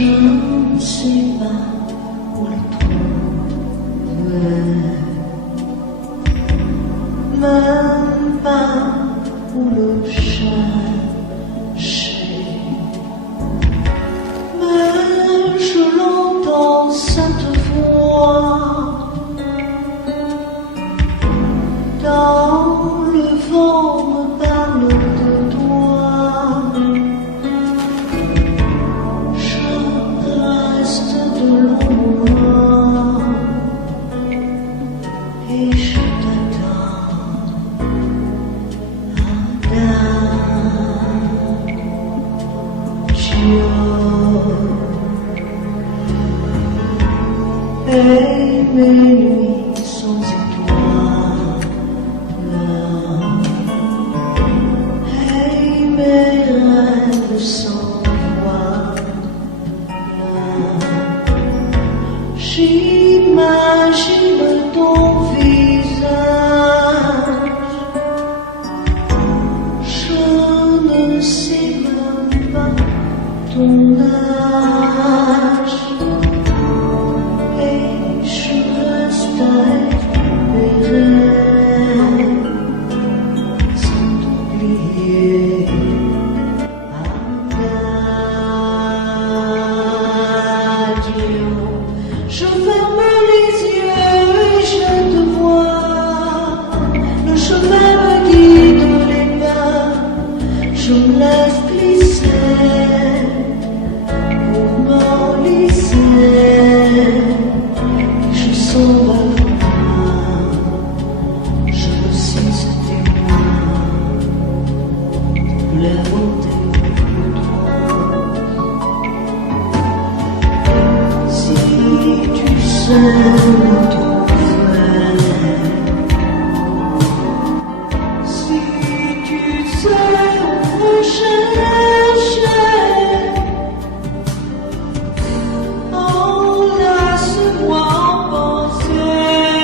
Je ne sais pas où le trouver, même pas où le chercher. Mais je l'entends cette voix dans le vent me parle de toi. Et je t'attends, adagio. Et mes nuits sans étoiles, et mes rêves sans voile. J'imagine ton visage, je ne sais même pas ton âge, et je reste à espérer sans t'oublier. Adagio. Je ferme les yeux et je te vois. Le chemin me guide les pas. Je me laisse glisser pour m'enliser. Je sens ma voix. Je le sais, c'était moi. La beauté de toi. Si tu sais tout faire, si tu sais me chercher, enlace-moi en pensée,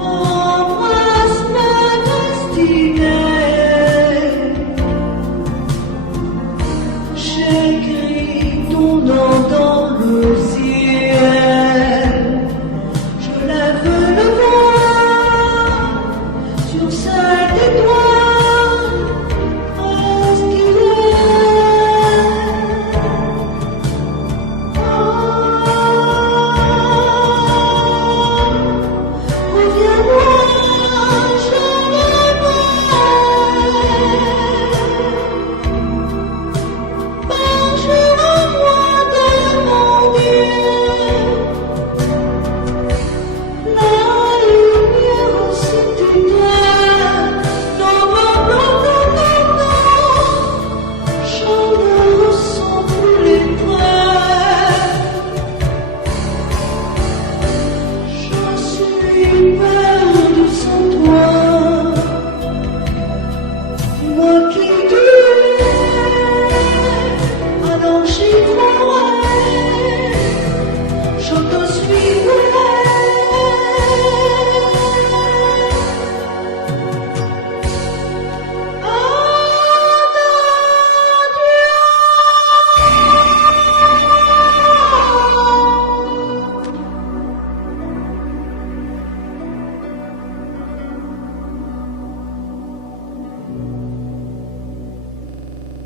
embrasse ma destinée. J'écris